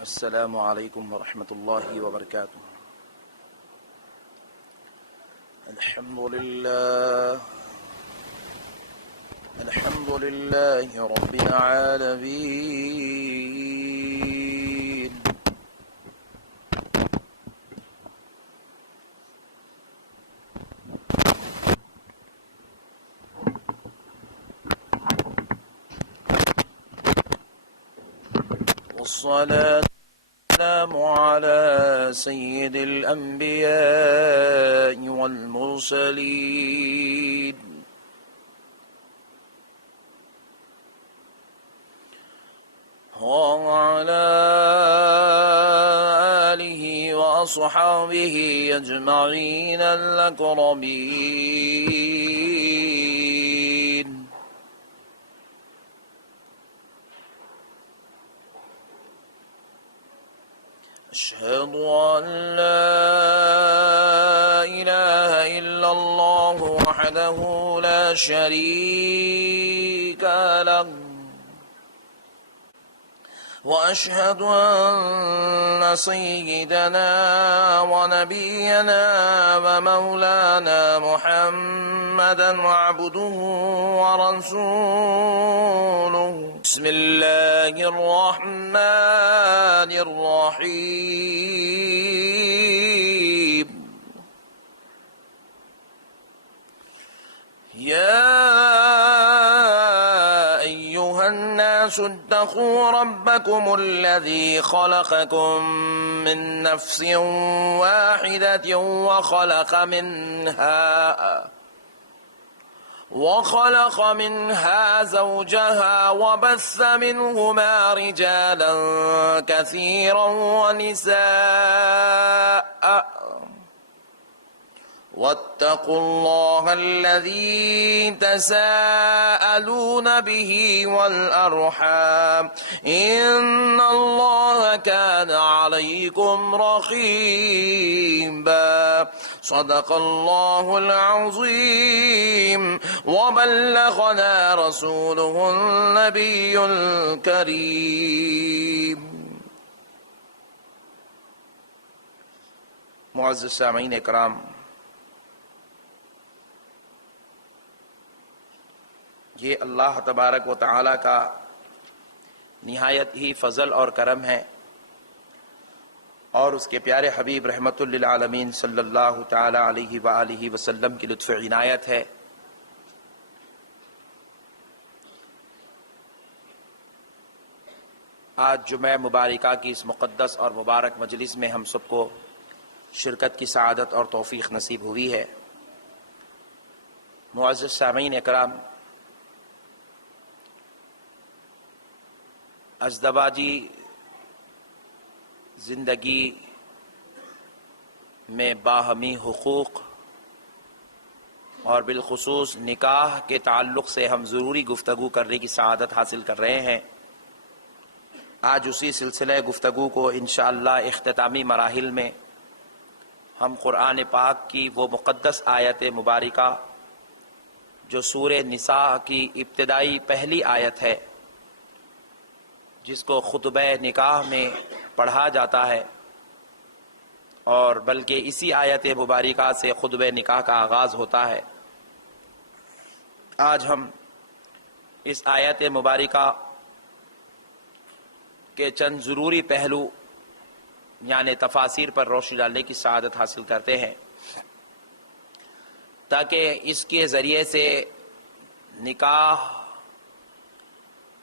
السلام علیکم ورحمۃ اللہ وبرکاتہ۔ الحمد للہ رب العالمین، والصلاة والسلام على سيد الأنبياء والمرسلين وعلى آله وأصحابه أجمعين الأكرمين. أشهد أن لا إله إلا الله وحده لا شريك له، وأشهد أن سيدنا ونبينا ومولانا محمدا عبده ورسوله. بسم الله الرحمن الرحيم. يا أيها الناس اتقوا ربكم الذي خلقكم من نفس واحدة وخلق منها زوجها وبث منهما رجالا كثيرا ونساء، واتقوا الله الذي تساءلون به والأرحام إن الله كان عليكم رقيبا. صدق الله العظيم وبلغنا رسوله النبي الكريم. معزز سامعین اکرام، یہ اللہ تبارک و تعالی کا نہایت ہی فضل اور کرم ہے، اور اس کے پیارے حبیب رحمت للعالمین صلی اللہ تعالی علیہ وآلہ وسلم کی لطف عنایت ہے آج جمعہ مبارکہ کی اس مقدس اور مبارک مجلس میں ہم سب کو شرکت کی سعادت اور توفیق نصیب ہوئی ہے۔ معزز سامعین اکرام، ازدواجی زندگی میں باہمی حقوق اور بالخصوص نکاح کے تعلق سے ہم ضروری گفتگو کرنے کی سعادت حاصل کر رہے ہیں۔ آج اسی سلسلہ گفتگو کو انشاءاللہ اختتامی مراحل میں ہم قرآن پاک کی وہ مقدس آیت مبارکہ جو سورہ نساء کی ابتدائی پہلی آیت ہے، جس کو خطبہ نکاح میں پڑھا جاتا ہے، اور بلکہ اسی آیت مبارکہ سے خطبہ نکاح کا آغاز ہوتا ہے، آج ہم اس آیت مبارکہ کے چند ضروری پہلو یعنی تفاسیر پر روشنی ڈالنے کی سعادت حاصل کرتے ہیں، تاکہ اس کے ذریعے سے نکاح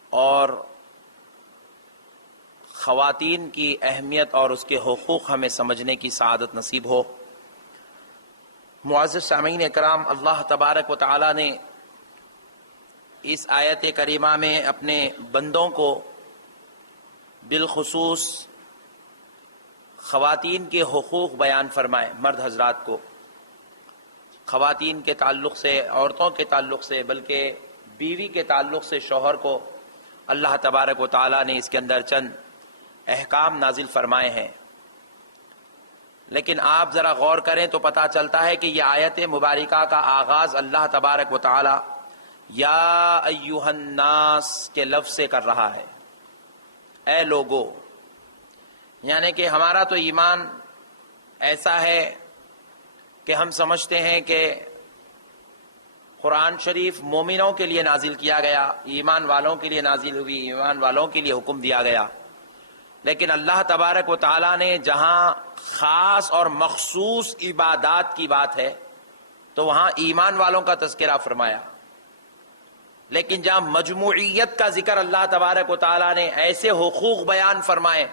اور خواتین کی اہمیت اور اس کے حقوق ہمیں سمجھنے کی سعادت نصیب ہو۔ معزز سامعین اکرام، اللہ تبارک و تعالی نے اس آیت کریمہ میں اپنے بندوں کو بالخصوص خواتین کے حقوق بیان فرمائے، مرد حضرات کو خواتین کے تعلق سے، عورتوں کے تعلق سے، بلکہ بیوی کے تعلق سے شوہر کو اللہ تبارک و تعالی نے اس کے اندر چند احکام نازل فرمائے ہیں۔ لیکن آپ ذرا غور کریں تو پتہ چلتا ہے کہ یہ آیت مبارکہ کا آغاز اللہ تبارک و تعالی یا ایھا الناس کے لفظ سے کر رہا ہے، اے لوگو۔ یعنی کہ ہمارا تو ایمان ایسا ہے کہ ہم سمجھتے ہیں کہ قرآن شریف مومنوں کے لیے نازل کیا گیا، ایمان والوں کے لیے نازل ہوئی، ایمان والوں کے لیے حکم دیا گیا، لیکن اللہ تبارک و تعالیٰ نے جہاں خاص اور مخصوص عبادات کی بات ہے تو وہاں ایمان والوں کا تذکرہ فرمایا، لیکن جہاں مجموعیت کا ذکر اللہ تبارک و تعالیٰ نے ایسے حقوق بیان فرمائے،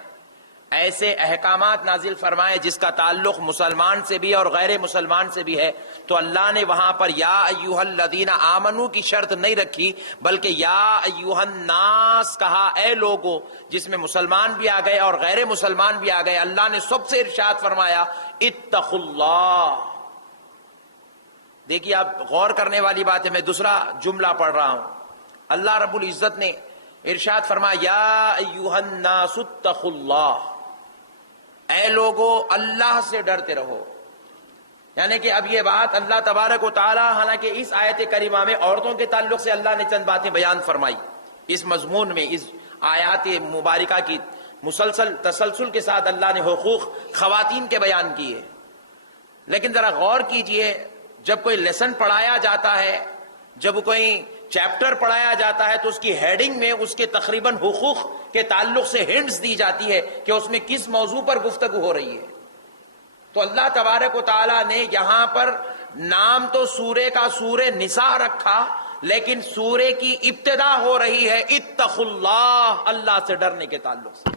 ایسے احکامات نازل فرمائے جس کا تعلق مسلمان سے بھی اور غیر مسلمان سے بھی ہے، تو اللہ نے وہاں پر یا ایھا الذین آمنو کی شرط نہیں رکھی بلکہ یا ایھا الناس کہا، اے لوگو، جس میں مسلمان بھی آ گئے اور غیر مسلمان بھی آ گئے۔ اللہ نے سب سے ارشاد فرمایا اتقوا اللہ۔ دیکھیے آپ غور کرنے والی بات ہے، میں دوسرا جملہ پڑھ رہا ہوں۔ اللہ رب العزت نے ارشاد فرمایا یا ایھا الناس اتقوا اللہ، اے لوگو اللہ سے ڈرتے رہو۔ یعنی کہ اب یہ بات اللہ تبارک و تعالی، حالانکہ اس آیت کریمہ میں عورتوں کے تعلق سے اللہ نے چند باتیں بیان فرمائی، اس مضمون میں اس آیات مبارکہ کی تسلسل کے ساتھ اللہ نے حقوق خواتین کے بیان کیے، لیکن ذرا غور کیجئے، جب کوئی لیسن پڑھایا جاتا ہے، جب کوئی چیپٹر پڑھایا جاتا ہے تو اس کی ہیڈنگ میں اس کے تقریباً حقوق کے تعلق سے ہنٹس دی جاتی ہے کہ اس میں کس موضوع پر گفتگو ہو رہی ہے۔ تو اللہ تبارک و تعالیٰ نے یہاں پر نام تو سورے کا سورہ نساء رکھا، لیکن سورے کی ابتدا ہو رہی ہے اتقوا اللہ، اللہ سے ڈرنے کے تعلق سے۔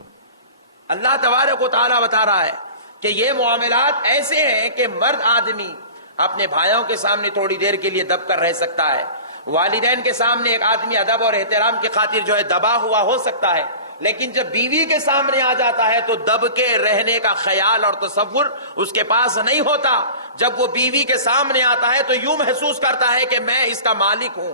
اللہ تبارک و تعالیٰ بتا رہا ہے کہ یہ معاملات ایسے ہیں کہ مرد آدمی اپنے بھائیوں کے سامنے تھوڑی دیر کے لیے دب کر رہ سکتا ہے، والدین کے سامنے ایک آدمی ادب اور احترام کی خاطر جو ہے دبا ہوا ہو سکتا ہے، لیکن جب بیوی کے سامنے آ جاتا ہے تو دب کے رہنے کا خیال اور تصور اس کے پاس نہیں ہوتا۔ جب وہ بیوی کے سامنے آتا ہے تو یوں محسوس کرتا ہے کہ میں اس کا مالک ہوں،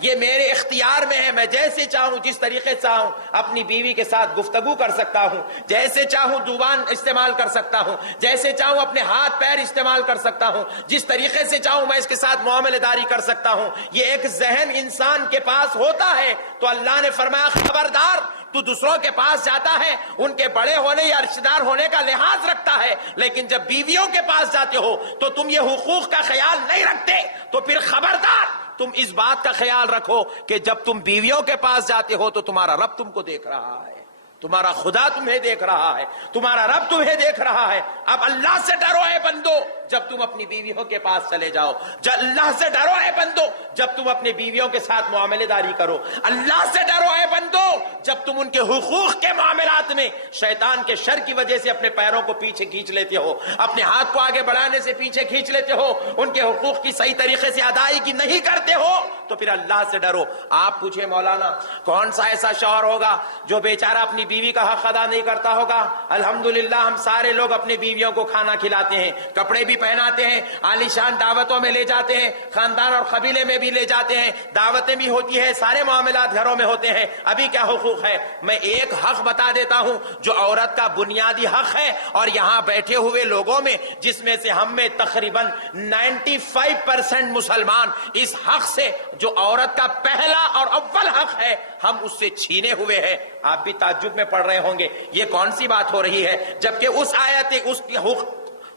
یہ میرے اختیار میں ہے، میں جیسے چاہوں جس طریقے سے چاہوں اپنی بیوی کے ساتھ گفتگو کر سکتا ہوں، جیسے چاہوں زبان استعمال کر سکتا ہوں، جیسے چاہوں اپنے ہاتھ پیر استعمال کر سکتا ہوں، جس طریقے سے چاہوں میں اس کے ساتھ معاملہ داری کر سکتا ہوں۔ یہ ایک ذہن انسان کے پاس ہوتا ہے، تو اللہ نے فرمایا خبردار، تو دوسروں کے پاس جاتا ہے، ان کے بڑے ہونے یا رشتہ دار ہونے کا لحاظ رکھتا ہے، لیکن جب بیویوں کے پاس جاتے ہو تو تم یہ حقوق کا خیال نہیں رکھتے، تو پھر خبردار تم اس بات کا خیال رکھو کہ جب تم بیویوں کے پاس جاتے ہو تو تمہارا رب تم کو دیکھ رہا ہے، تمہارا خدا تمہیں دیکھ رہا ہے، تمہارا رب تمہیں دیکھ رہا ہے۔ اب اللہ سے ڈرو اے بندو جب تم اپنی بیویوں کے پاس چلے جاؤ، اللہ سے ڈرو اے بندو جب تم اپنے بیویوں کے ساتھ معاملہ داری کرو، اللہ سے ڈرو اے بندو جب تم ان کے حقوق کے معاملات میں شیطان کے شر کی وجہ سے اپنے پیروں کو پیچھے کھینچ لیتے ہو، اپنے ہاتھ کو آگے بڑھانے سے پیچھے کھینچ لیتے ہو، ان کے حقوق کی صحیح طریقے سے ادائیگی نہیں کرتے ہو، تو پھر اللہ سے ڈرو۔ آپ پوچھیں مولانا کون سا ایسا شوہر ہوگا جو بیچارہ اپنی بیوی کا حق ادا نہیں کرتا ہوگا؟ الحمدللہ ہم سارے لوگ اپنی بیویوں کو کھانا کھلاتے ہیں، کپڑے بھی پہناتے ہیں، عالیشان دعوتوں میں لے جاتے ہیں، خاندان اور قبیلے میں بھی لے جاتے ہیں، دعوتیں بھی ہوتی ہیں، سارے معاملات گھروں میں ہوتے ہیں۔ ابھی کیا حقوق ہے؟ میں ایک حق بتا دیتا ہوں جو عورت کا بنیادی حق ہے، اور یہاں بیٹھے ہوئے لوگوں میں جس میں سے ہم میں تقریباً 95% مسلمان اس حق سے جو عورت کا پہلا اور اول حق ہے ہم اس سے چھینے ہوئے ہیں۔ آپ بھی تعجب میں پڑھ رہے ہوں گے یہ کون سی بات ہو رہی ہے، جبکہ اس آیت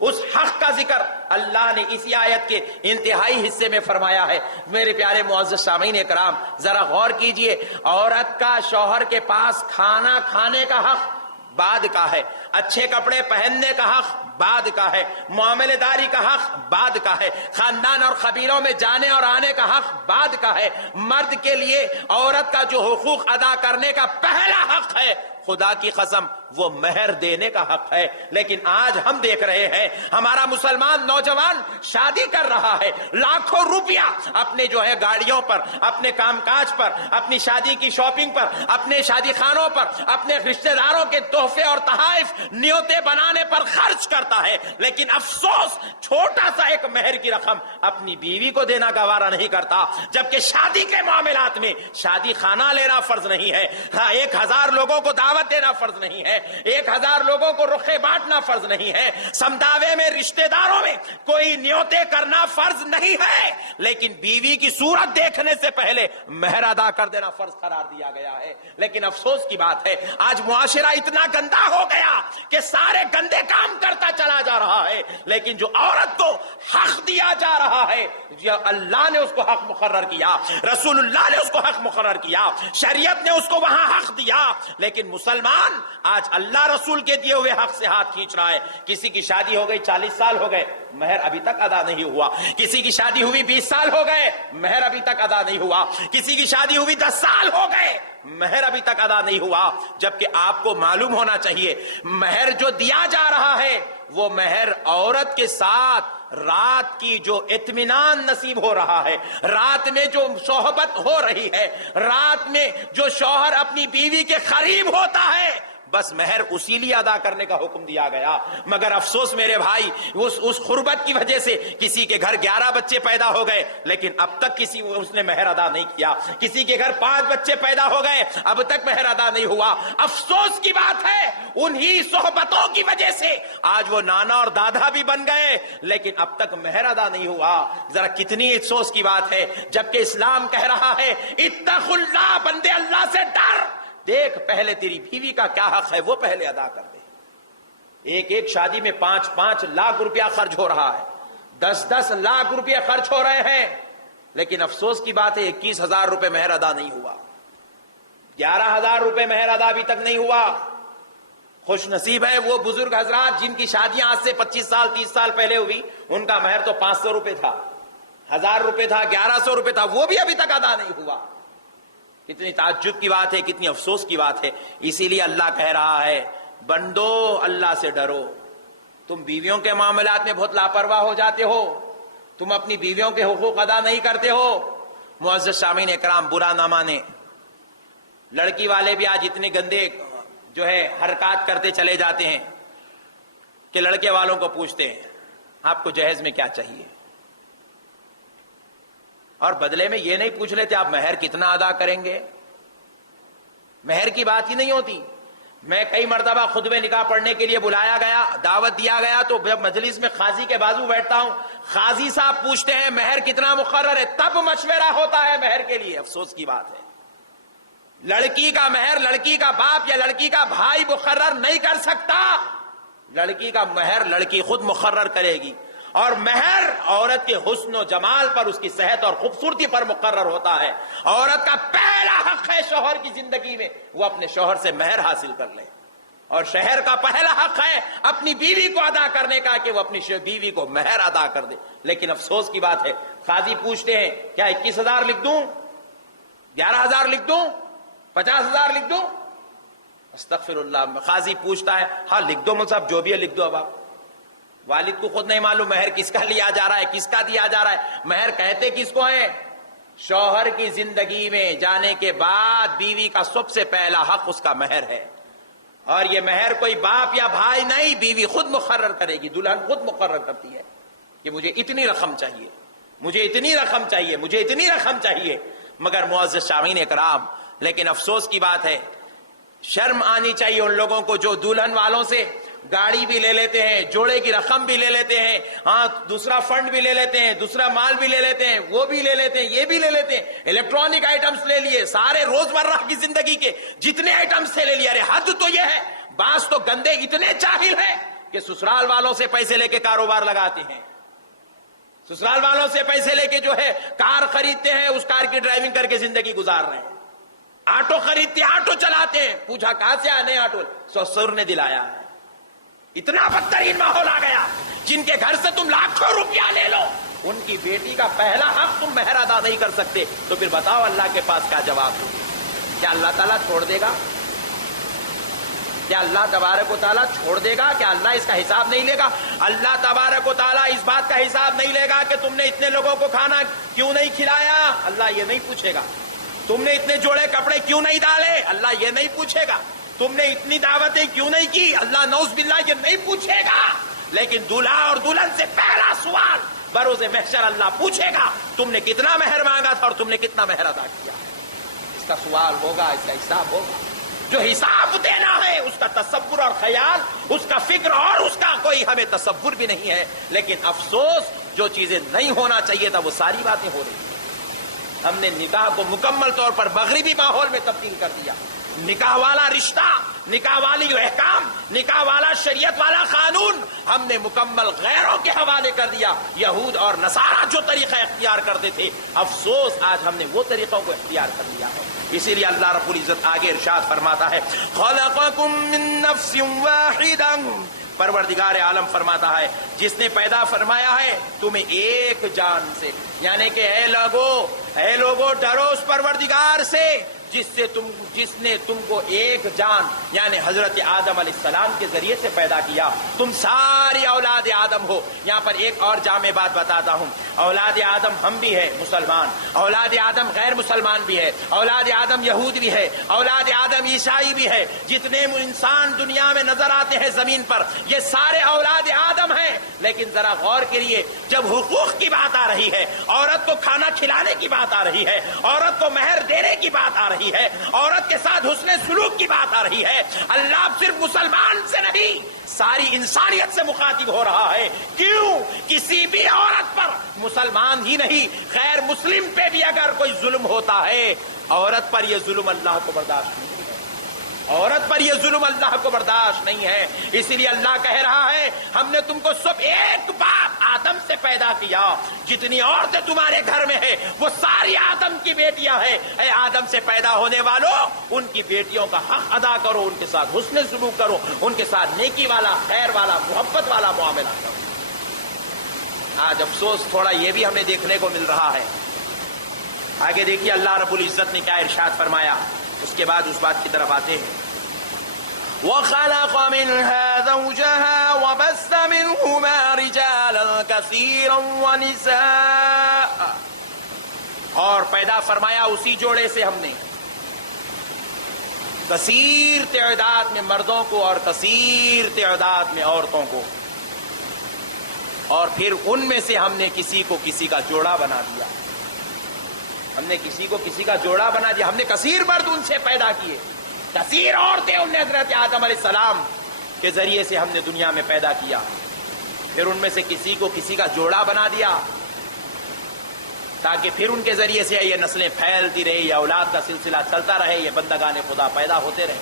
اس حق کا ذکر اللہ نے اسی آیت کے انتہائی حصے میں فرمایا ہے۔ میرے پیارے معزز سامعین اکرام ذرا غور کیجئے، عورت کا شوہر کے پاس کھانا کھانے کا حق بعد کا ہے، اچھے کپڑے پہننے کا حق بعد کا ہے، معاملہ داری کا حق بعد کا ہے، خاندان اور قبیلوں میں جانے اور آنے کا حق بعد کا ہے۔ مرد کے لیے عورت کا جو حقوق ادا کرنے کا پہلا حق ہے، خدا کی قسم وہ مہر دینے کا حق ہے۔ لیکن آج ہم دیکھ رہے ہیں ہمارا مسلمان نوجوان شادی کر رہا ہے، لاکھوں روپیہ اپنے جو ہے گاڑیوں پر، اپنے کام کاج پر، اپنی شادی کی شاپنگ پر، اپنے شادی خانوں پر، اپنے رشتہ داروں کے تحفے اور تحائف نیوتے بنانے پر خرچ کرتا ہے، لیکن افسوس چھوٹا سا ایک مہر کی رقم اپنی بیوی کو دینا گوارا نہیں کرتا، جبکہ شادی کے معاملات میں شادی خانہ لینا فرض نہیں ہے، 1000 لوگوں کو دعوت دینا فرض نہیں ہے، 1000 لوگوں کو رخے بانٹنا فرض نہیں ہے، سمداوے میں رشتہ داروں میں کوئی نیوتے کرنا فرض نہیں ہے، لیکن بیوی کی صورت دیکھنے سے پہلے مہر ادا کر دینا فرض قرار دیا گیا ہے۔ لیکن افسوس کی بات ہے آج معاشرہ اتنا گندا ہو گیا کہ سارے گندے کام کرتا چلا جا رہا ہے، لیکن جو عورت کو حق دیا جا رہا ہے، اللہ نے اس کو حق مقرر کیا، رسول اللہ نے اس کو حق مقرر کیا، شریعت نے اس کو وہاں حق دیا، لیکن مسلمان آج اللہ رسول کے دیے ہوئے حق سے ہاتھ کھینچ رہا ہے۔ کسی کی شادی ہو گئی 40 سال ہو گئے، مہر ابھی تک ادا نہیں ہوا، کسی کی شادی ہوئی 20 سال ہو گئے، مہر ابھی تک ادا نہیں ہوا، کسی کی شادی ہوئی 10 سال ہو گئے، مہر ابھی تک ادا نہیں ہوا، جبکہ آپ کو معلوم ہونا چاہیے مہر جو دیا جا رہا ہے وہ مہر عورت کے ساتھ رات کی جو اطمینان نصیب ہو رہا ہے، رات میں جو صحبت ہو رہی ہے، رات میں جو شوہر اپنی بیوی کے قریب ہوتا ہے، بس مہر اسی لیے ادا کرنے کا حکم دیا گیا۔ مگر افسوس میرے بھائی اس قربت کی وجہ سے کسی کے گھر 11 بچے پیدا ہو گئے، لیکن اب تک اس نے مہر ادا نہیں کیا، کسی کے گھر 5 بچے پیدا ہو گئے، اب تک مہر ادا نہیں ہوا۔ افسوس کی بات ہے انہی صحبتوں کی وجہ سے آج وہ نانا اور دادا بھی بن گئے، لیکن اب تک مہر ادا نہیں ہوا۔ ذرا کتنی افسوس کی بات ہے، جبکہ اسلام کہہ رہا ہے اتقوا اللہ، بندے اللہ سے ڈر، دیکھ پہلے تیری بیوی کا کیا حق ہے وہ پہلے ادا کر دے۔ ایک شادی میں 5 لاکھ روپیہ خرچ ہو رہا ہے، 10 لاکھ روپیہ خرچ ہو رہے ہیں، لیکن افسوس کی بات ہے 21,000 روپے مہر ادا نہیں ہوا، 11,000 روپے مہر ادا ابھی تک نہیں ہوا۔ خوش نصیب ہے وہ بزرگ حضرات جن کی شادیاں آج سے 25 سال 30 سال پہلے ہوئی، ان کا مہر تو 500 روپے تھا، 1000 روپے تھا، 1100 روپے تھا، وہ بھی ابھی تک ادا نہیں ہوا۔ کتنی تعجب کی بات ہے، کتنی افسوس کی بات ہے۔ اسی لیے اللہ کہہ رہا ہے بندو اللہ سے ڈرو، تم بیویوں کے معاملات میں بہت لاپرواہ ہو جاتے ہو، تم اپنی بیویوں کے حقوق ادا نہیں کرتے ہو۔ معزز سامعین اکرام، برا نہ مانے، لڑکی والے بھی آج اتنے گندے حرکات کرتے چلے جاتے ہیں کہ لڑکے والوں کو پوچھتے ہیں آپ کو جہیز میں کیا چاہیے، اور بدلے میں یہ نہیں پوچھ لیتے آپ مہر کتنا ادا کریں گے۔ مہر کی بات ہی نہیں ہوتی۔ میں کئی مرتبہ خطبے نکاح پڑھنے کے لیے بلایا گیا، دعوت دیا گیا، تو جب مجلس میں قاضی کے بازو بیٹھتا ہوں، قاضی صاحب پوچھتے ہیں مہر کتنا مقرر ہے، تب مشورہ ہوتا ہے مہر کے لیے۔ افسوس کی بات ہے لڑکی کا مہر لڑکی کا باپ یا لڑکی کا بھائی مقرر نہیں کر سکتا، لڑکی کا مہر لڑکی خود مقرر کرے گی، اور مہر عورت کے حسن و جمال پر، اس کی صحت اور خوبصورتی پر مقرر ہوتا ہے۔ عورت کا پہلا حق ہے شوہر کی زندگی میں وہ اپنے شوہر سے مہر حاصل کر لے، اور شوہر کا پہلا حق ہے اپنی بیوی کو ادا کرنے کا کہ وہ اپنی بیوی کو مہر ادا کر دے۔ لیکن افسوس کی بات ہے قاضی پوچھتے ہیں کیا 21,000 لکھ دوں، 11,000 لکھ دوں، 50,000 لکھ دوں؟ استغفر اللہ، قاضی پوچھتا ہے ہاں لکھ دو مول صاحب، جو بھی ہے لکھ دو۔ اب آپ والد کو خود نہیں معلوم مہر کس کا لیا جا رہا ہے، کس کا دیا جا رہا ہے، مہر کہتے کس کو ہے؟ شوہر کی زندگی میں جانے کے بعد بیوی کا سب سے پہلا حق اس کا مہر ہے، اور یہ مہر کوئی باپ یا بھائی نہیں، بیوی خود مقرر کرے گی، دلہن خود مقرر کرتی ہے کہ مجھے اتنی رقم چاہیے، مجھے اتنی رقم چاہیے، مجھے اتنی رقم چاہیے۔ مگر معزز سامعین اکرام، لیکن افسوس کی بات ہے شرم آنی چاہیے ان لوگوں کو جو دلہن والوں سے گاڑی بھی لے لیتے ہیں، جوڑے کی رقم بھی لے لیتے ہیں، ہاں دوسرا فنڈ بھی لے لیتے ہیں، دوسرا مال بھی لے لیتے ہیں، وہ بھی لے لیتے ہیں، یہ بھی لے لیتے ہیں، الیکٹرانک آئٹمز لے لیے، سارے روزمرہ کی زندگی کے جتنے آئٹمز سے لے لیے۔ ارے حد تو یہ ہے، بعض تو گندے اتنے جاہل ہیں کہ سسرال والوں سے پیسے لے کے کاروبار لگاتے ہیں، سسرال والوں سے پیسے لے کے کار خریدتے ہیں، اس کار کی ڈرائیونگ کر کے زندگی گزار رہے ہیں، آٹو خریدتے ہیں، آٹو چلاتے ہیں، پوچھا کہاں سے آنے آٹو، سسر نے دلایا ہے۔ اتنا بدترین ماحول آ گیا، جن کے گھر سے تم لاکھوں روپیہ لے لو، ان کی بیٹی کا پہلا حق تم مہر ادا نہیں کر سکتے، تو پھر بتاؤ اللہ کے پاس کیا جواب دو گے؟ کیا اللہ تعالیٰ چھوڑ دے گا؟ کیا اللہ تبارک و تعالیٰ چھوڑ دے گا؟ کیا اللہ اس کا حساب نہیں لے گا؟ اللہ تبارک و تعالیٰ اس بات کا حساب نہیں لے گا کہ تم نے اتنے لوگوں کو کھانا کیوں نہیں کھلایا، اللہ یہ نہیں پوچھے گا۔ تم نے اتنے جوڑے کپڑے کیوں نہیں ڈالے، اللہ یہ نہیں پوچھے گا۔ تم نے اتنی دعوتیں کیوں نہیں کی، اللہ نعوذ باللہ یہ نہیں پوچھے گا۔ لیکن دولہا اور دلہن سے پہلا سوال بروز محشر اللہ پوچھے گا تم نے کتنا مہر مانگا تھا اور تم نے کتنا مہر ادا کیا۔ اس کا سوال ہوگا، اس کا حساب ہوگا۔ جو حساب دینا ہے اس کا تصور اور خیال، اس کا فکر اور اس کا کوئی ہمیں تصور بھی نہیں ہے. لیکن افسوس جو چیزیں نہیں ہونا چاہیے تھا وہ ساری باتیں ہو رہی ہیں. ہم نے نکاح کو مکمل طور پر مغربی ماحول میں تبدیل کر دیا. نکاح والا رشتہ، نکاح والی احکام، نکاح والا شریعت والا قانون ہم نے مکمل غیروں کے حوالے کر دیا. یہود اور نصارہ جو طریقہ اختیار کرتے تھے، افسوس آج ہم نے وہ طریقوں کو اختیار کر لیا ہے. اسی لیے اللہ رب العزت آگے ارشاد فرماتا ہے خلقکم من نفس واحدہ، پروردگار عالم فرماتا ہے جس نے پیدا فرمایا ہے تمہیں ایک جان سے، یعنی کہ اے لوگو ڈرو اس پروردگار سے جس نے تم کو ایک جان یعنی حضرت آدم علیہ السلام کے ذریعے سے پیدا کیا. تم ساری اولاد آدم ہو. یہاں پر ایک اور جامع بات بتاتا ہوں، اولاد آدم ہم بھی ہے مسلمان، اولاد آدم غیر مسلمان بھی ہے، اولاد آدم یہود بھی ہے، اولاد آدم عیسائی بھی ہے. جتنے انسان دنیا میں نظر آتے ہیں زمین پر یہ سارے اولاد آدم ہیں. لیکن ذرا غور کریے، جب حقوق کی بات آ رہی ہے، عورت کو کھانا کھلانے کی بات آ رہی ہے، عورت کو مہر دینے کی بات آ رہی ہے، عورت کے ساتھ حسن سلوک کی بات آ رہی ہے، اللہ صرف مسلمان سے نہیں ساری انسانیت سے مخاطب ہو رہا ہے. کیوں؟ کسی بھی عورت پر، مسلمان ہی نہیں غیر مسلم پہ بھی اگر کوئی ظلم ہوتا ہے، عورت پر یہ ظلم اللہ کو برداشت نہیں ہے. عورت پر یہ ظلم اللہ کو برداشت نہیں ہے. اسی لیے اللہ کہہ رہا ہے ہم نے تم کو سب ایک باپ آدم سے پیدا کیا. جتنی عورتیں تمہارے گھر میں ہیں وہ ساری آدم کی بیٹیاں ہیں. اے آدم سے پیدا ہونے والوں، ان کی بیٹیوں کا حق ادا کرو، ان کے ساتھ حسن سلوک کرو، ان کے ساتھ نیکی والا، خیر والا، محبت والا معاملہ کرو. آج افسوس تھوڑا یہ بھی ہمیں دیکھنے کو مل رہا ہے. آگے دیکھیے اللہ رب العزت نے کیا ارشاد فرمایا. اس کے بعد اس بات کی طرف آتے ہیں وَخَلَقَ مِنْهَا زَوْجَهَا وَبَثَّ مِنْهُمَا رِجَالًا كَثِيرًا وَنِسَاءً، اور پیدا فرمایا اسی جوڑے سے ہم نے کثیر تعداد میں مردوں کو اور کثیر تعداد میں عورتوں کو، اور پھر ان میں سے ہم نے کسی کو کسی کا جوڑا بنا دیا. ہم نے کسی کو کسی کا جوڑا بنا دیا. ہم نے کثیر مرد ان سے پیدا کیے، کثیر عورتیں ان نے حضرت آدم علیہ السلام کے ذریعے سے ہم نے دنیا میں پیدا کیا. پھر ان میں سے کسی کو کسی کا جوڑا بنا دیا تاکہ پھر ان کے ذریعے سے یہ نسلیں پھیلتی رہی، یہ اولاد کا سلسلہ چلتا رہے، یہ بندگان خدا پیدا ہوتے رہے.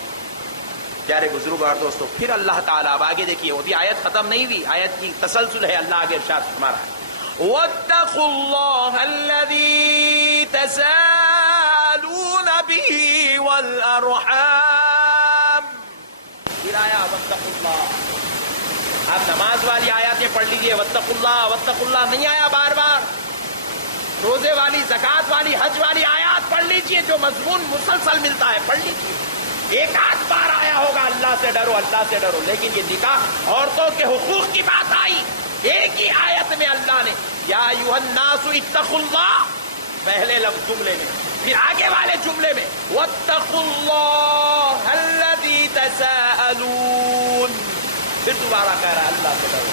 پیارے بزرگ اور دوستو، پھر اللہ تعالیٰ اب آگے دیکھیے، وہ بھی آیت ختم نہیں ہوئی، آیت کی تسلسل ہے. اللہ آگے ارشاد فرما رہا ہے وَاتَّقُوا اللَّهَ الَّذِي تَسَاءَلُونَ بِهِ وَالْأَرْحَامَ. پھر آیا وَاتَّقُوا اللَّهَ. آپ نماز والی آیاتیں پڑھ لیجئے، وَاتَّقُوا اللَّهَ وَاتَّقُوا اللَّهَ نہیں آیا بار بار. روزے والی، زکات والی، حج والی آیات پڑھ لیجئے، جو مضمون مسلسل ملتا ہے پڑھ لیجئے. ایک آدھ بار آیا ہوگا اللہ سے ڈرو، اللہ سے ڈرو. لیکن یہ نکاح عورتوں کے حقوق کی بات آئی ایک ہی آیت میں. اللہ نے یا ایھا الناس اتقوا اللہ پہلے لفظ جملے میں، پھر آگے والے جملے میں واتقوا اللہ الذی تساءلون، پھر دوبارہ کہہ رہا ہے اللہ سے ڈرو.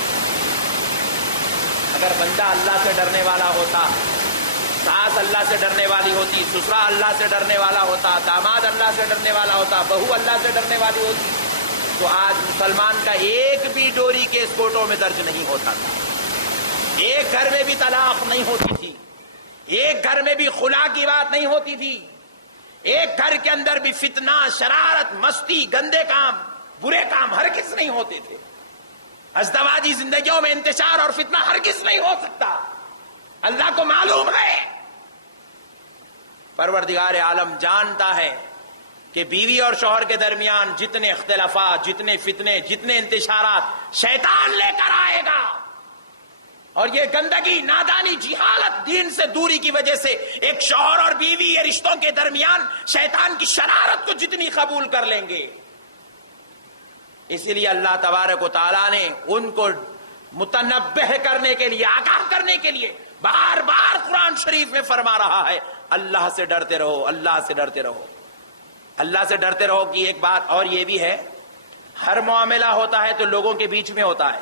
اگر بندہ اللہ سے ڈرنے والا ہوتا، ساس اللہ سے ڈرنے والی ہوتی، سسرا اللہ سے ڈرنے والا ہوتا، داماد اللہ سے ڈرنے والا ہوتا، بہو اللہ سے ڈرنے والی ہوتی، تو آج مسلمان کا ایک بھی ڈوری کیس کورٹوں میں درج نہیں ہوتا تھا. ایک گھر میں بھی طلاق نہیں ہوتی تھی، ایک گھر میں بھی خلا کی بات نہیں ہوتی تھی، ایک گھر کے اندر بھی فتنہ، شرارت، مستی، گندے کام، برے کام ہرگز نہیں ہوتے تھے. ازدواجی زندگیوں میں انتشار اور فتنہ ہرگز نہیں ہو سکتا. اللہ کو معلوم ہے، پروردگار عالم جانتا ہے کہ بیوی اور شوہر کے درمیان جتنے اختلافات، جتنے فتنے، جتنے انتشارات شیطان لے کر آئے گا. اور یہ گندگی، نادانی، جہالت، دین سے دوری کی وجہ سے ایک شوہر اور بیوی یہ رشتوں کے درمیان شیطان کی شرارت کو جتنی قبول کر لیں گے. اسی لیے اللہ تبارک و تعالیٰ نے ان کو متنبہ کرنے کے لیے، آگاہ کرنے کے لیے بار بار قرآن شریف میں فرما رہا ہے اللہ سے ڈرتے رہو، اللہ سے ڈرتے رہو. اللہ سے ڈرتے رہو کی ایک بات اور یہ بھی ہے، ہر معاملہ ہوتا ہے تو لوگوں کے بیچ میں ہوتا ہے.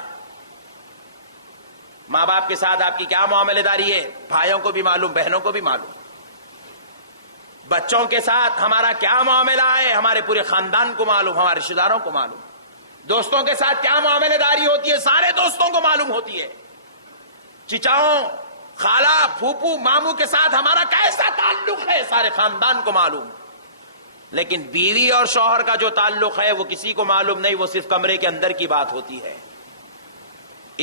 ماں باپ کے ساتھ آپ کی کیا معاملے داری ہے، بھائیوں کو بھی معلوم، بہنوں کو بھی معلوم. بچوں کے ساتھ ہمارا کیا معاملہ ہے ہمارے پورے خاندان کو معلوم، ہمارے رشتہ داروں کو معلوم. دوستوں کے ساتھ کیا معاملے داری ہوتی ہے سارے دوستوں کو معلوم ہوتی ہے. چچاؤں، خالہ، پھوپھو، ماموں کے ساتھ ہمارا کیسا تعلق ہے سارے خاندان کو معلوم. لیکن بیوی اور شوہر کا جو تعلق ہے وہ کسی کو معلوم نہیں، وہ صرف کمرے کے اندر کی بات ہوتی ہے.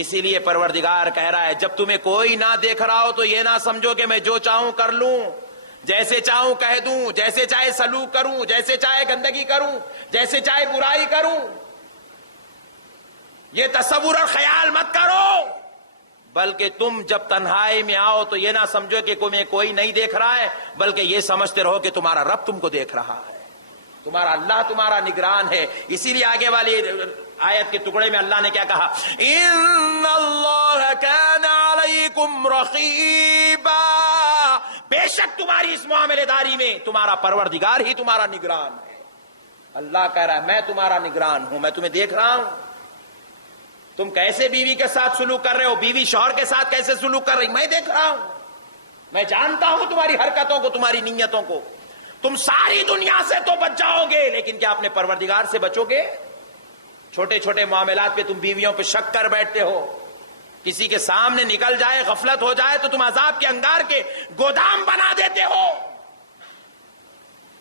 اسی لیے پروردگار کہہ رہا ہے جب تمہیں کوئی نہ دیکھ رہا ہو تو یہ نہ سمجھو کہ میں جو چاہوں کر لوں، جیسے چاہوں کہہ دوں، جیسے چاہے سلوک کروں، جیسے چاہے گندگی کروں، جیسے چاہے برائی کروں. یہ تصور اور خیال مت کرو، بلکہ تم جب تنہائی میں آؤ تو یہ نہ سمجھو کہ کوئی نہیں دیکھ رہا ہے، بلکہ یہ سمجھتے رہو کہ تمہارا رب تم کو دیکھ رہا ہے، تمہارا اللہ تمہارا نگران ہے. اسی لیے آگے والی آیت کے ٹکڑے میں اللہ نے کیا کہا؟ ان اللہ کان علیکم رقیبا، بے شک تمہاری اس معاملے داری میں تمہارا پروردگار ہی تمہارا نگران ہے. اللہ کہہ رہا ہے میں تمہارا نگران ہوں، میں تمہیں دیکھ رہا ہوں. تم کیسے بیوی کے ساتھ سلوک کر رہے ہو، بیوی شوہر کے ساتھ کیسے سلوک کر رہی، میں دیکھ رہا ہوں. میں جانتا ہوں تمہاری حرکتوں کو، تمہاری نیتوں کو. تم ساری دنیا سے تو بچ جاؤ گے لیکن کیا اپنے پروردگار سے بچو گے؟ چھوٹے چھوٹے معاملات پہ تم بیویوں پہ شک کر بیٹھتے ہو. کسی کے سامنے نکل جائے، غفلت ہو جائے تو تم عذاب کے انگار کے گودام بنا دیتے ہو.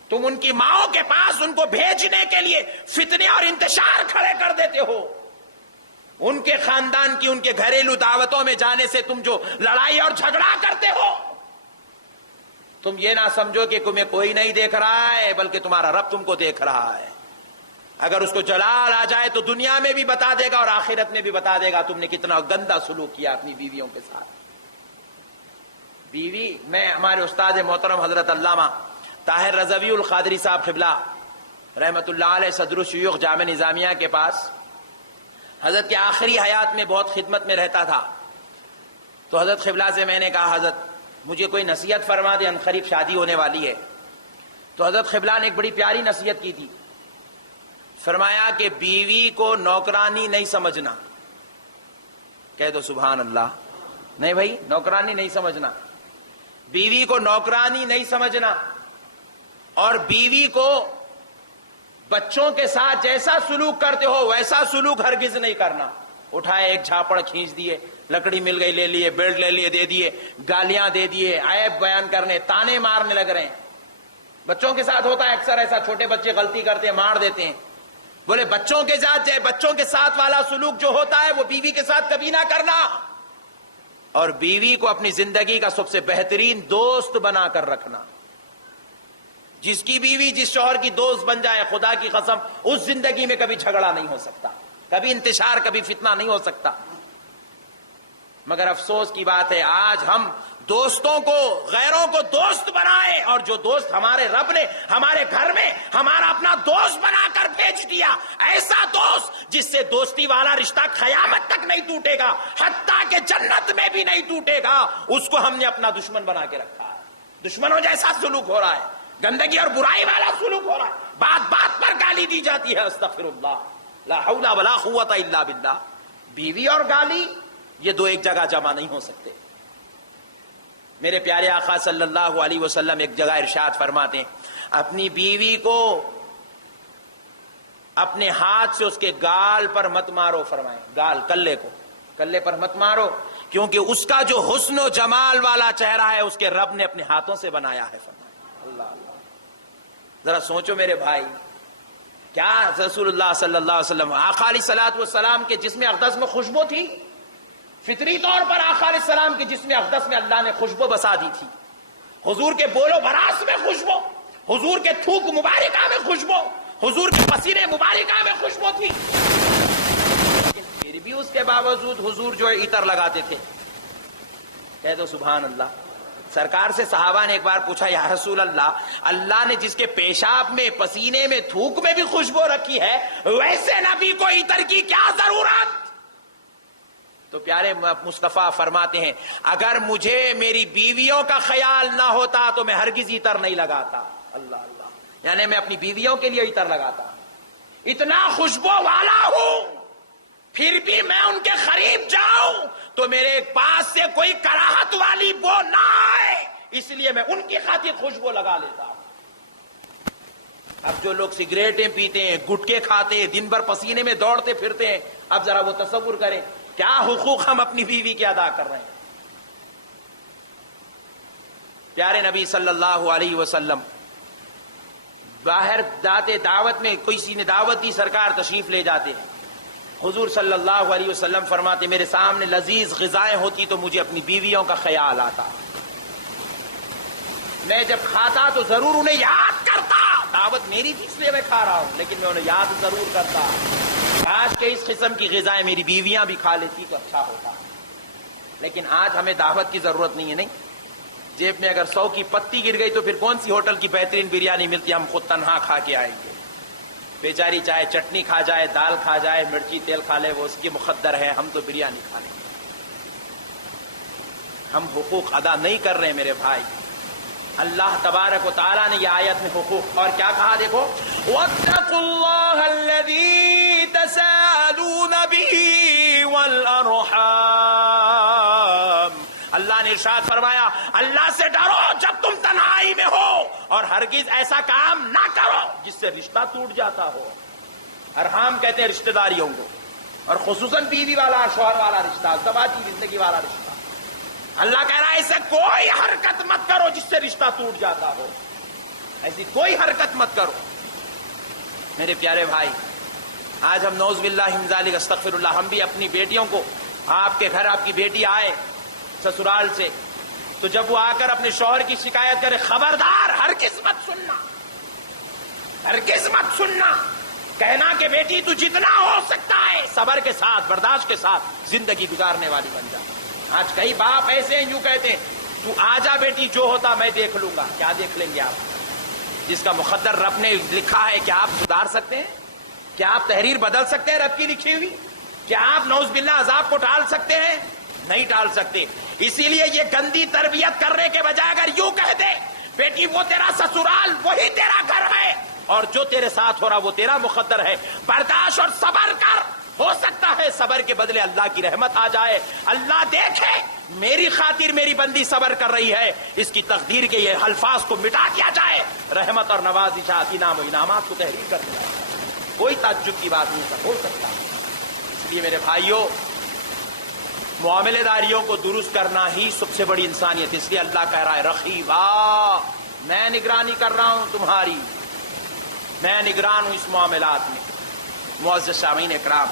تم ان کی ماؤں کے پاس ان کو بھیجنے کے لیے فتنے اور انتشار کھڑے کر دیتے ہو. ان کے خاندان کی، ان کے گھریلو دعوتوں میں جانے سے تم جو لڑائی اور جھگڑا کرتے ہو، تم یہ نہ سمجھو کہ تمہیں کوئی نہیں دیکھ رہا ہے، بلکہ تمہارا رب تم کو دیکھ رہا ہے. اگر اس کو جلال آ جائے تو دنیا میں بھی بتا دے گا اور آخرت میں بھی بتا دے گا تم نے کتنا گندا سلوک کیا اپنی بیویوں کے ساتھ. بیوی، میں ہمارے استاد محترم حضرت علامہ طاہر رضوی القادری صاحب قبلہ رحمت اللہ علیہ صدر الشیوخ جامعہ نظامیہ کے پاس حضرت کے آخری حیات میں بہت خدمت میں رہتا تھا. تو حضرت قبلہ سے میں نے کہا حضرت مجھے کوئی نصیحت فرما دے، عنقریب شادی ہونے والی ہے. تو حضرت قبلہ نے ایک بڑی پیاری نصیحت کی تھی. فرمایا کہ بیوی کو نوکرانی نہیں سمجھنا. کہہ دو سبحان اللہ. نہیں بھائی، نوکرانی نہیں سمجھنا، بیوی کو نوکرانی نہیں سمجھنا. اور بیوی کو بچوں کے ساتھ جیسا سلوک کرتے ہو ویسا سلوک ہرگز نہیں کرنا. اٹھائے ایک جھاپڑ کھینچ دیے، لکڑی مل گئی لے لیے، بیلٹ لے لیے دے دیے، گالیاں دے دیے، عیب بیان کرنے، تانے مارنے لگ رہے ہیں. بچوں کے ساتھ ہوتا ہے اکثر ایسا، چھوٹے بچے غلطی کرتے ہیں مار دیتے ہیں. بولے بچوں کے ساتھ والا سلوک جو ہوتا ہے وہ بیوی کے ساتھ کبھی نہ کرنا. اور بیوی کو اپنی زندگی کا سب سے بہترین دوست بنا کر رکھنا. جس کی بیوی جس شوہر کی دوست بن جائے، خدا کی قسم اس زندگی میں کبھی جھگڑا نہیں ہو سکتا، کبھی انتشار، کبھی فتنہ نہیں ہو سکتا. مگر افسوس کی بات ہے آج ہم دوستوں کو، غیروں کو دوست بنائے، اور جو دوست ہمارے رب نے ہمارے گھر میں ہمارا اپنا دوست بنا کر بھیج دیا، ایسا دوست جس سے دوستی والا رشتہ قیامت تک نہیں ٹوٹے گا، حتیٰ کہ جنت میں بھی نہیں ٹوٹے گا، اس کو ہم نے اپنا دشمن بنا کے رکھا ہے. دشمنوں جیسا سلوک ہو رہا ہے، گندگی اور برائی والا سلوک ہو رہا ہے، بات بات پر گالی دی جاتی ہے. استغفر اللہ، لا حول ولا قوت الا باللہ. بیوی اور گالی یہ دو ایک جگہ جمع نہیں ہو سکتے. میرے پیارے آقا صلی اللہ علیہ وسلم ایک جگہ ارشاد فرماتے ہیں اپنی بیوی کو اپنے ہاتھ سے اس کے گال پر مت مارو. فرمائیں گال، کلے پر مت مارو، کیونکہ اس کا جو حسن و جمال والا چہرہ ہے اس کے رب نے اپنے ہاتھوں سے بنایا ہے. فرمائیں اللہ اللہ. ذرا سوچو میرے بھائی، کیا رسول اللہ صلی اللہ علیہ وسلم آقا علیہ الصلوۃ والسلام کے جسم اقدس میں خوشبو تھی؟ فطری طور پر آقا علیہ السلام کے جسم اقدس میں اللہ نے خوشبو بسا دی تھی. حضور کے بول و براس میں خوشبو، حضور کے تھوک مبارکہ میں خوشبو، حضور کے پسینے مبارکہ میں خوشبو تھی. لیکن پھر بھی اس کے باوجود حضور جو ہے عطر لگاتے تھے. کہہ دو سبحان اللہ. سرکار سے صحابہ نے ایک بار پوچھا یا رسول اللہ، اللہ نے جس کے پیشاب میں، پسینے میں، تھوک میں بھی خوشبو رکھی ہے، ویسے نبی کو عطر کی کیا ضرورت؟ تو پیارے مصطفیٰ فرماتے ہیں اگر مجھے میری بیویوں کا خیال نہ ہوتا تو میں ہرگز عطر نہیں لگاتا. اللہ اللہ. یعنی میں اپنی بیویوں کے لیے عطر لگاتا. اتنا خوشبو والا ہوں، پھر بھی میں ان کے قریب جاؤں تو میرے پاس سے کوئی کراہت والی بو نہ آئے، اس لیے میں ان کی خاطر خوشبو لگا لیتا ہوں. اب جو لوگ سگریٹیں پیتے ہیں، گٹکے کھاتے ہیں، دن بھر پسینے میں دوڑتے پھرتے ہیں، اب ذرا وہ تصور کریں کیا حقوق ہم اپنی بیوی کے ادا کر رہے ہیں۔ پیارے نبی صلی اللہ علیہ وسلم باہر جاتے، دعوت میں کسی نے دعوت دی، سرکار تشریف لے جاتے، حضور صلی اللہ علیہ وسلم فرماتے میرے سامنے لذیذ غذائیں ہوتی تو مجھے اپنی بیویوں کا خیال آتا، میں جب کھاتا تو ضرور انہیں یاد کرتا، دعوت میری تھی اس لیے میں کھا رہا ہوں، لیکن میں انہیں یاد ضرور کرتا، کاش کہ اس قسم کی غذائیں میری بیویاں بھی کھا لیتی تو اچھا ہوتا۔ لیکن آج ہمیں دعوت کی ضرورت نہیں ہے، نہیں، جیب میں اگر 100 کی پتی گر گئی تو پھر کون سی ہوٹل کی بہترین بریانی ملتی، ہم خود تنہا کھا کے آئیں گے، بیچاری چاہے چٹنی کھا جائے، دال کھا جائے، مرچی تیل کھا لے، وہ اس کی مقدر ہے، ہم تو بریانی کھا لیں گے۔ ہم حقوق ادا نہیں کر رہے میرے بھائی۔ اللہ تبارک و تعالیٰ نے یہ آیت میں حقوق اور کیا کہا دیکھو، وَاتَّقُوا اللَّهَ الَّذِي تَسَاءَلُونَ بِهِ وَالْأَرْحَامَ، اللہ نے ارشاد فرمایا اللہ سے ڈرو جب تم تنہائی میں ہو، اور ہرگز ایسا کام نہ کرو جس سے رشتہ ٹوٹ جاتا ہو۔ ارحام کہتے ہیں رشتہ داریوں کو، اور خصوصاً بیوی والا، شوہر والا رشتہ، سماجی زندگی والا رشتہ۔ اللہ کہہ رہا ہے اسے کوئی حرکت مت کرو جس سے رشتہ ٹوٹ جاتا ہو، ایسی کوئی حرکت مت کرو۔ میرے پیارے بھائی، آج ہم نعوذ باللہ من ذالک استغفر اللہ، ہم بھی اپنی بیٹیوں کو، آپ کے گھر آپ کی بیٹی آئے سسرال سے تو جب وہ آ کر اپنے شوہر کی شکایت کرے، خبردار ہرگز مت سننا، ہرگز مت سننا، کہنا کہ بیٹی تو جتنا ہو سکتا ہے صبر کے ساتھ، برداشت کے ساتھ زندگی گزارنے والی بن جا۔ آج کئی باپ ایسے ہیں یوں کہتے ہیں تو آ جا بیٹی، جو ہوتا میں دیکھ لوں گا۔ کیا دیکھ لیں گے آپ؟ جس کا مقدر رب نے لکھا ہے کیا آپ سدھار سکتے ہیں؟ کیا آپ تحریر بدل سکتے ہیں رب کی لکھی ہوئی؟ کیا آپ نعوذ باللہ عذاب کو ٹال سکتے ہیں؟ نہیں ٹال سکتے۔ اسی لیے یہ گندی تربیت کرنے کے بجائے اگر یوں کہہ دے بیٹی وہ تیرا سسرال وہی تیرا گھر ہے، اور جو تیرے ساتھ ہو رہا وہ تیرا مقدر ہے، برداشت اور صبر کر، ہو سکتا ہے صبر کے بدلے اللہ کی رحمت آ جائے، اللہ دیکھے میری خاطر میری بندی صبر کر رہی ہے، اس کی تقدیر کے یہ الفاظ کو مٹا دیا جائے، رحمت اور نوازشات، انعام و انعامات کو تحریر کر دیا جائے۔ کوئی تعجب کی بات نہیں ہو سکتا۔ اس لیے میرے بھائیوں، معاملے داریوں کو درست کرنا ہی سب سے بڑی انسانیت۔ اس لیے اللہ کہہ رہا ہے رقیبا، میں نگرانی کر رہا ہوں تمہاری، میں نگران ہوں اس معاملات میں۔ معزز سامعین اکرام،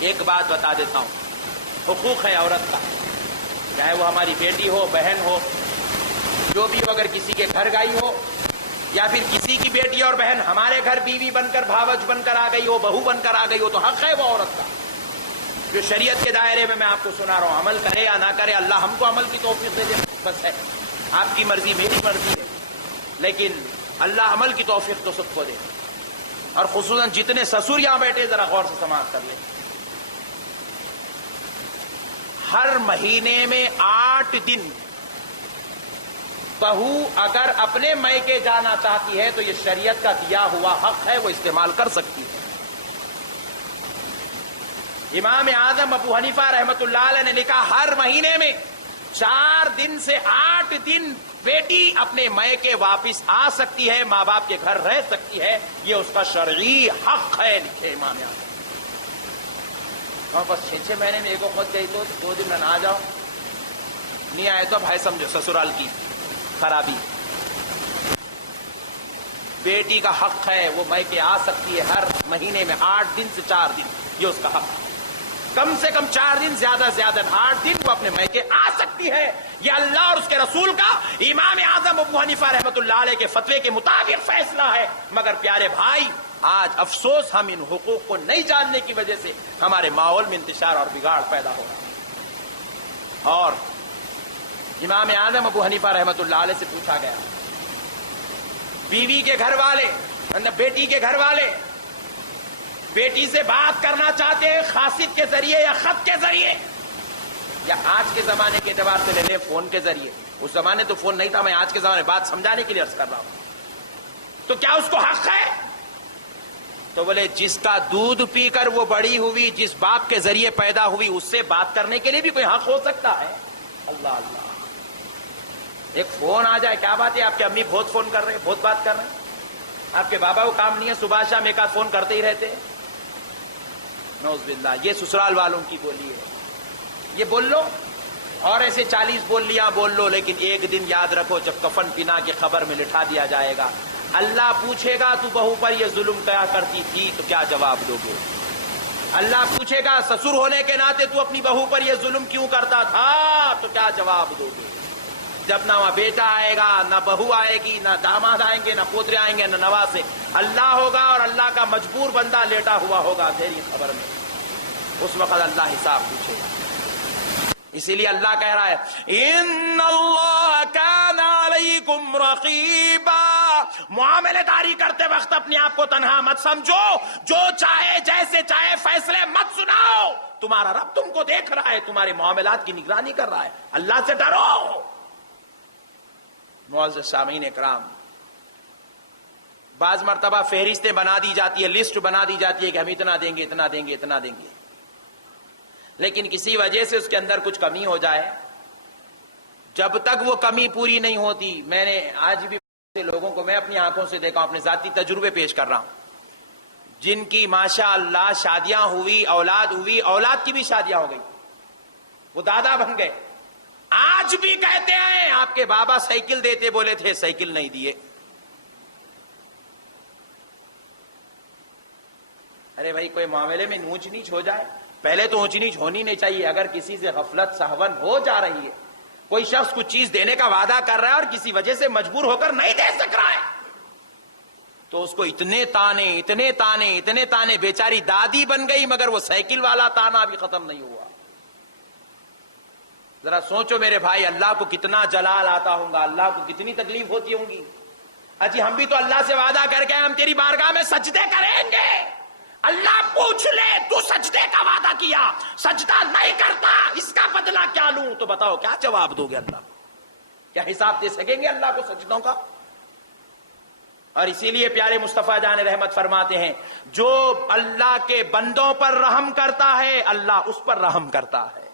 ایک بات بتا دیتا ہوں، حقوق ہے عورت کا، چاہے وہ ہماری بیٹی ہو، بہن ہو، جو بھی ہو، اگر کسی کے گھر گئی ہو یا پھر کسی کی بیٹی اور بہن ہمارے گھر بیوی بن کر، بھاوج بن کر آ گئی ہو، بہو بن کر آ گئی ہو، تو حق ہے وہ عورت کا، جو شریعت کے دائرے میں آپ کو سنا رہا ہوں، عمل کرے یا نہ کرے، اللہ ہم کو عمل کی توفیق دے دے، بس ہے، آپ کی مرضی میری مرضی ہے، لیکن اللہ عمل کی توفیق تو سب کو دے۔ اور خصوصاً جتنے سسر یہاں بیٹھے ذرا غور سے سماعت کر لیں، ہر مہینے میں 8 دن بہو اگر اپنے میکے جانا چاہتی ہے تو یہ شریعت کا دیا ہوا حق ہے، وہ استعمال کر سکتی ہے۔ امام اعظم ابو حنیفہ رحمۃ اللہ علیہ نے لکھا ہر مہینے میں 4 دن سے 8 دن بیٹی اپنے میکے واپس آ سکتی ہے، ماں باپ کے گھر رہ سکتی ہے، یہ اس کا شرعی حق ہے، لکھے امام اعظم۔ بس 6 مہینے میں ایک وقت گئی تو 2 دن میں نہ آ جاؤ، نہیں آئے تو بھائی سمجھو سسرال کی خرابی۔ بیٹی کا حق ہے، وہ میکے آ سکتی ہے ہر مہینے میں 8 دن سے 4 دن، یہ اس کا حق ہے۔ کم سے کم 4 دن، زیادہ سے زیادہ 8 دن وہ اپنے میکے آ سکتی ہے، یہ اللہ اور اس کے رسول کا، امام اعظم ابو حنیفہ رحمۃ اللہ علیہ کے فتوے کے مطابق فیصلہ ہے۔ مگر پیارے بھائی، آج افسوس ہم ان حقوق کو نہیں جاننے کی وجہ سے ہمارے ماحول میں انتشار اور بگاڑ پیدا ہو رہا ہے۔ اور امام اعظم ابو حنیفہ رحمۃ اللہ علیہ سے پوچھا گیا، بیوی کے گھر والے، بیٹی کے گھر والے بیٹی سے بات کرنا چاہتے ہیں قاصد کے ذریعے یا خط کے ذریعے، یا آج کے زمانے کے اعتبار سے لے لیں فون کے ذریعے، اس زمانے تو فون نہیں تھا، میں آج کے زمانے بات سمجھانے کے لیے عرض کر رہا ہوں، تو کیا اس کو حق ہے؟ تو بولے جس کا دودھ پی کر وہ بڑی ہوئی، جس باپ کے ذریعے پیدا ہوئی، اس سے بات کرنے کے لیے بھی کوئی حق ہو سکتا ہے؟ اللہ اللہ، ایک فون آ جائے کیا بات ہے، آپ کے امی بہت فون کر رہے ہیں، بہت بات کر رہے ہیں، آپ کے بابا کو کام نہیں ہے، صبح شام ایک آدھ فون کرتے ہی رہتے ہیں. نعوذ باللہ، یہ سسرال والوں کی بولی ہے. یہ بول لو اور ایسے 40 بول لو، لیکن ایک دن یاد رکھو جب کفن پنا کی خبر میں لٹھا دیا جائے گا، اللہ پوچھے گا تو بہو پر یہ ظلم کیا کرتی تھی، تو کیا جواب دو گے؟ اللہ پوچھے گا سسر ہونے کے ناطے تو اپنی بہو پر یہ ظلم کیوں کرتا تھا، تو کیا جواب دو گے؟ جب نہ وہاں بیٹا آئے گا، نہ بہو آئے گی، نہ داماد آئیں گے، نہ پوترے آئیں گے، نہ نواسے، اللہ ہوگا اور اللہ کا مجبور بندہ لیٹا ہوا ہوگا تیری خبر میں. اس وقت اللہ حساب پوچھے گا. اسی لیے اللہ کہہ رہا ہے ان اللہ کان علیکم رقیبا. معاملے داری کرتے وقت اپنے آپ کو تنہا مت سمجھو، جو چاہے جیسے چاہے فیصلے مت سناؤ. تمہارا رب تم کو دیکھ رہا ہے، تمہارے معاملات کی نگرانی کر رہا ہے. اللہ سے ڈرو. معزز سامعین اکرام، بعض مرتبہ فہرستیں بنا دی جاتی ہے، لسٹ بنا دی جاتی ہے کہ ہم اتنا دیں گے، اتنا دیں گے، اتنا دیں گے، لیکن کسی وجہ سے اس کے اندر کچھ کمی ہو جائے، جب تک وہ کمی پوری نہیں ہوتی. میں نے آج بھی لوگوں کو میں اپنی آنکھوں سے دیکھا، اپنے ذاتی تجربے پیش کر رہا ہوں، جن کی ماشاء اللہ شادیاں ہوئی، اولاد ہوئی، اولاد کی بھی شادیاں ہو گئی، وہ دادا بن گئے. آج بھی کہتے ہیں آپ کے بابا سائیکل دیتے بولے تھے، سائیکل نہیں دیے. ارے بھائی کوئی معاملے میں اونچ نیچ ہو جائے، پہلے تو اونچ نیچ ہونی نہیں چاہیے. اگر کسی سے غفلت سہون ہو جا رہی ہے، کوئی شخص کچھ چیز دینے کا وعدہ کر رہا ہے اور کسی وجہ سے مجبور ہو کر نہیں دے سک رہا ہے، تو اس کو اتنے تانے، اتنے تانے، اتنے تانے. بیچاری دادی بن گئی مگر وہ سائیکل والا تانا بھی ختم نہیں ہوا. ذرا سوچو میرے بھائی، اللہ کو کتنا جلال آتا ہوگا، اللہ کو کتنی تکلیف ہوتی ہوں گی. اجی ہم بھی تو اللہ سے وعدہ کر کے ہم تیری بارگاہ میں سجدے کریں گے. اللہ پوچھ لے تو سجدے کا وعدہ کیا، سجدہ نہیں کرتا، اس کا بدلہ کیا لوں؟ تو بتاؤ کیا جواب دو گے؟ اللہ کیا حساب دے سکیں گے اللہ کو سجدوں کا؟ اور اسی لیے پیارے مصطفیٰ جان رحمت فرماتے ہیں، جو اللہ کے بندوں پر رحم کرتا ہے اللہ اس پر رحم کرتا ہے.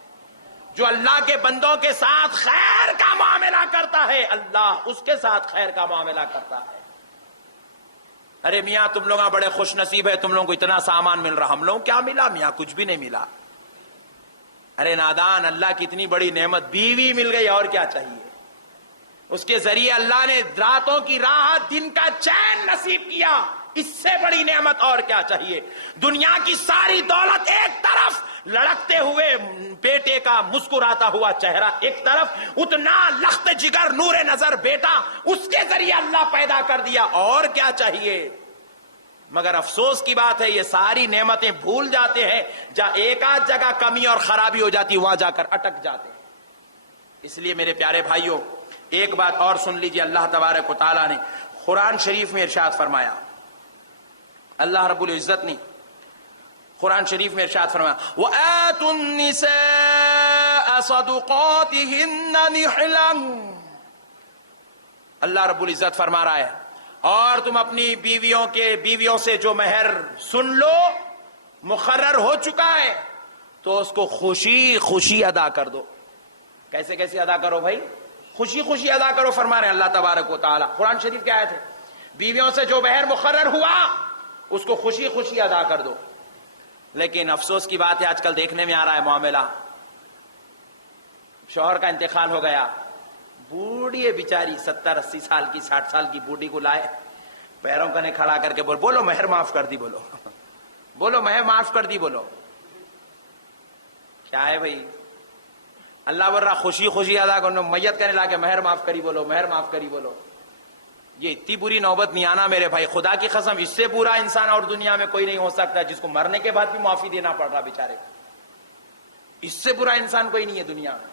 جو اللہ کے بندوں کے ساتھ خیر کا معاملہ کرتا ہے اللہ اس کے ساتھ خیر کا معاملہ کرتا ہے. ارے میاں تم لوگ بڑے خوش نصیب ہے، تم لوگوں کو اتنا سامان مل رہا، ہم لوگوں کیا ملا؟ میاں کچھ بھی نہیں ملا. ارے نادان، اللہ کی اتنی بڑی نعمت، بیوی مل گئی، اور کیا چاہیے؟ اس کے ذریعے اللہ نے راتوں کی راحت، دن کا چین نصیب کیا، اس سے بڑی نعمت اور کیا چاہیے؟ دنیا کی ساری دولت ایک طرف، لڑکتے ہوئے بیٹے کا مسکراتا ہوا چہرہ ایک طرف، اتنا لخت جگر نور نظر بیٹا اس کے ذریعے اللہ پیدا کر دیا، اور کیا چاہیے؟ مگر افسوس کی بات ہے یہ ساری نعمتیں بھول جاتے ہیں، جہاں ایک آدھ جگہ کمی اور خرابی ہو جاتی وہاں جا کر اٹک جاتے ہیں. اس لیے میرے پیارے بھائیوں ایک بات اور سن لیجیے، اللہ تبارک و تعالیٰ نے قرآن شریف میں ارشاد فرمایا، اللہ رب العزت نے قرآن شریف میں ارشاد فرمایا وَآتُوا النِّسَاءَ صَدُقَاتِهِنَّ نِحْلًا. اللہ رب العزت فرما رہا ہے اور تم اپنی بیویوں سے جو مہر سن لو مقرر ہو چکا ہے تو اس کو خوشی خوشی ادا کر دو. کیسے کیسے ادا کرو بھائی؟ خوشی خوشی ادا کرو فرما رہے ہیں اللہ تبارک و تعالیٰ. قرآن شریف کیا آیت ہے؟ بیویوں سے جو مہر مقرر ہوا اس کو خوشی خوشی ادا کر دو. لیکن افسوس کی بات ہے آج کل دیکھنے میں آ رہا ہے معاملہ، شوہر کا انتقال ہو گیا، بوڑھی ہے بیچاری 70-80 سال کی، 60 سال کی بوڑھی کو لائے، پیروں کا نے کھڑا کر کے بولو مہر معاف کر دی، بولو مہر معاف کر دی، بولو کیا ہے بھائی؟ اللہ بول رہا خوشی خوشی ادا کرو، میت کہنے لا کے مہر معاف کری بولو، مہر معاف کری بولو. یہ اتنی بری نوبت نہیں آنا میرے بھائی، خدا کی قسم اس سے برا انسان اور دنیا میں کوئی نہیں ہو سکتا جس کو مرنے کے بعد بھی معافی دینا پڑ رہا بیچارے کو. اس سے برا انسان کوئی نہیں ہے دنیا میں.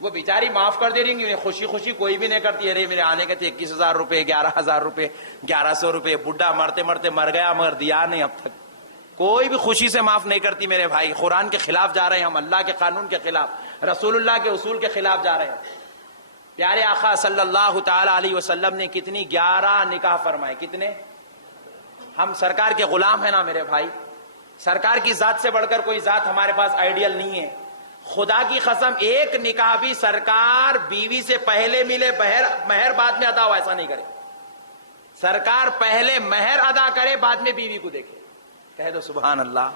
وہ بیچاری معاف کر دے رہی، خوشی خوشی کوئی بھی نہیں کرتی. ارے میرے آنے کے تھے 21,000 روپے، 11,000 روپے، 1,100 روپے، بڈھا مرتے مرتے مر گیا مگر دیا نہیں اب تک. کوئی بھی خوشی سے معاف نہیں کرتی میرے بھائی. قرآن کے خلاف جا رہے ہیں ہم، اللہ کے قانون کے خلاف، رسول اللہ کے اصول کے خلاف جا رہے ہیں. پیارے آقا صلی اللہ تعالی علیہ وسلم نے کتنی 11 نکاح فرمائے. کتنے؟ ہم سرکار کے غلام ہیں نا میرے بھائی. سرکار کی ذات سے بڑھ کر کوئی ذات ہمارے پاس آئیڈیل نہیں ہے. خدا کی قسم ایک نکاح بھی سرکار بیوی سے پہلے ملے مہر بعد میں ادا ہو ایسا نہیں کرے. سرکار پہلے مہر ادا کرے بعد میں بیوی کو دیکھے. کہہ دو سبحان اللہ.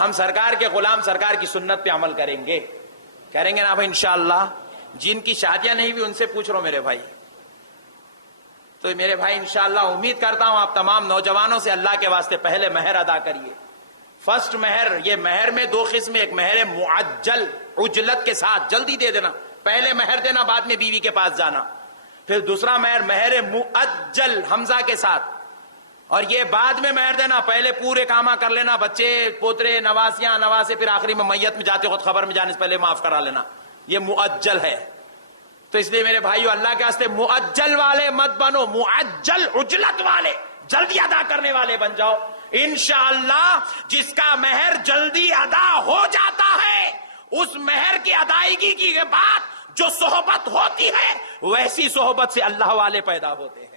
ہم سرکار کے غلام سرکار کی سنت پہ عمل کریں گے. کریں گے نا بھائی انشاءاللہ. جن کی شادیاں نہیں ہوئی ان سے پوچھ رہا ہوں میرے بھائی. تو میرے بھائی انشاءاللہ امید کرتا ہوں آپ تمام نوجوانوں سے اللہ کے واسطے پہلے مہر ادا کریے. فرسٹ مہر, یہ مہر میں دو قسم, ایک مہر معجل عجلت کے ساتھ جلدی دے دینا, پہلے مہر دینا بعد میں بیوی کے پاس جانا. پھر دوسرا مہر مؤجل حمزہ کے ساتھ, اور یہ بعد میں مہر دینا, پہلے پورے کاما کر لینا, بچے پوترے نواسیاں نواسے, پھر آخری میں میت میں جاتے وقت خبر میں جانے سے پہلے معاف کرا لینا. یہ مؤجل ہے. تو اس لیے میرے بھائیو اللہ کے واسطے مؤجل والے مت بنو, معجل عجلت والے جلدی ادا کرنے والے بن جاؤ. انشاءاللہ جس کا مہر جلدی ادا ہو جاتا ہے اس مہر کی ادائیگی کی بعد جو صحبت ہوتی ہے ویسی صحبت سے اللہ والے پیدا ہوتے ہیں,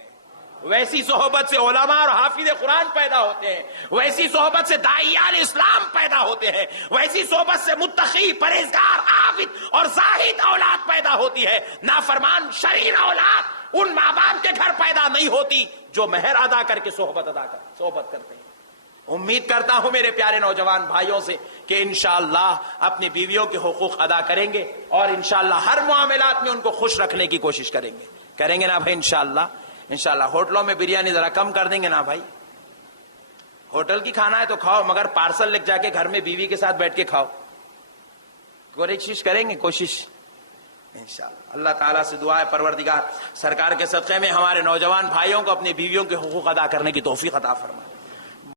ویسی صحبت سے علماء اور حافظ قرآن پیدا ہوتے ہیں, ویسی صحبت سے داعیان اسلام پیدا ہوتے ہیں, ویسی صحبت سے متقی پرہیزگار عابد اور زاہد اولاد پیدا ہوتی ہے. نافرمان شریر اولاد ان ماں باپ کے گھر پیدا نہیں ہوتی جو مہر ادا کر کے صحبت کرتے ہیں. امید کرتا ہوں میرے پیارے نوجوان بھائیوں سے کہ انشاءاللہ اپنی بیویوں کے حقوق ادا کریں گے اور انشاءاللہ ہر معاملات میں ان کو خوش رکھنے کی کوشش کریں گے نا بھائی انشاءاللہ. انشاءاللہ ہوٹلوں میں بریانی ذرا کم کر دیں گے نا بھائی. ہوٹل کی کھانا ہے تو کھاؤ مگر پارسل لے جا کے گھر میں بیوی کے ساتھ بیٹھ کے کھاؤ. کوشش کریں گے کوشش انشاءاللہ. اللہ تعالیٰ سے دعا ہے پروردگار سرکار کے صدقے میں ہمارے نوجوان بھائیوں کو اپنی بیویوں کے حقوق ادا کرنے کی توفیق عطا فرمائے.